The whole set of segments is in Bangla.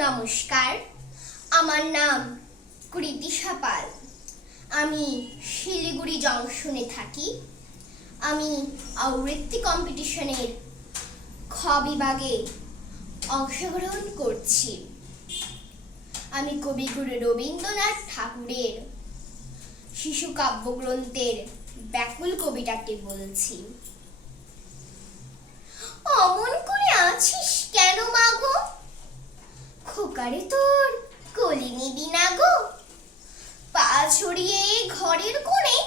নমস্কার। আমার নাম কৃতিশা পাল। আমি শিলিগুড়ি জংশনে থাকি। আমি আবৃত্তি কম্পিটিশনের খ বিভাগে অংশগ্রহণ করছি। আমি কবিগুরু রবীন্দ্রনাথ ঠাকুরের শিশু কাব্যগ্রন্থের ব্যাকুল কবিতাটি বলছি অমন করে আছিস কেন মাগো খোকারে তোর কলি নিবি না গো। পা ছড়িয়ে ঘরের কোণে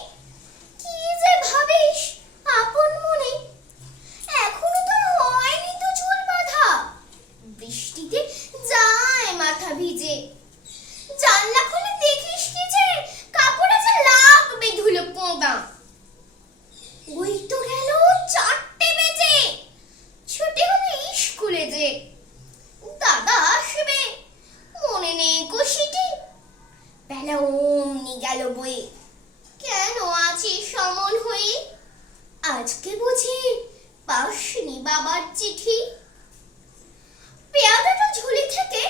বেলা অমনি গেল বয়ে কেন আছিস সমন হয়ে? আজকে বুঝি পাসনি বাবার চিঠি? পেয়াদাটা ঝুলি থেকে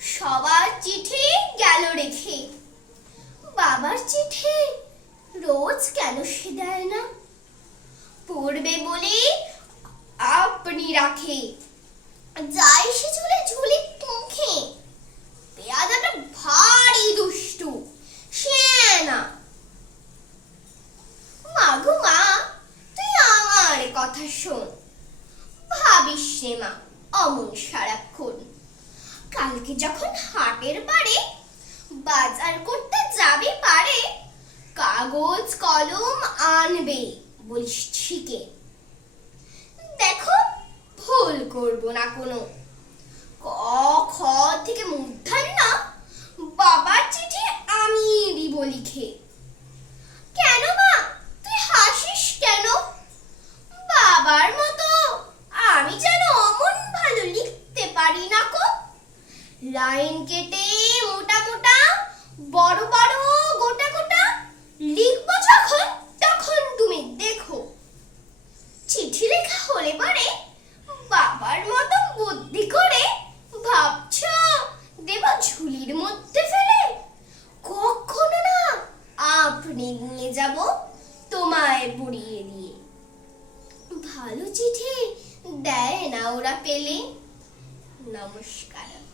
সবার চিঠি গেল রেখে। বাবার চিঠি রোজ কেন সে দেয় না? পড়বে বলে আপনি রাখে যায় সে চলে ঝুলি মুখে পেয়াদাটা ভারী দুষ্টু সে না মাগো মা তুই আমার কথা শোন। ভাবিস রে মা, অমন সারাক্ষণ। কালকে যখন হাটের বারে বাজার করতে যাবে পারে, কাগজ, কলম আনবে বলিস ঠিকে দেখো, ভুল করব না কোনো। ক খ থেকে মূর্ধান না বাবার চিঠি আমি দিব লিখে কেন মা তুই হাসিস কেন বাবার মতো আমি যেন অমন ভালো লিখতে পারি না কো। লাইন কেটে মোটা মোটা, বড় বড়, গোটা গোটা লিখব যখন, তখন তুমি দেখো। চিঠি লেখা হলে পরে বাবার মতো বুদ্ধি করে ভাবছ, দেব ঝুলির মধ্যে ফেলে। কখনো না আপনি নিয়ে যাব তোমায় বুড়িয়ে দিয়ে। ভালো চিঠি দেয় না ওরা পেলে। নমস্কার।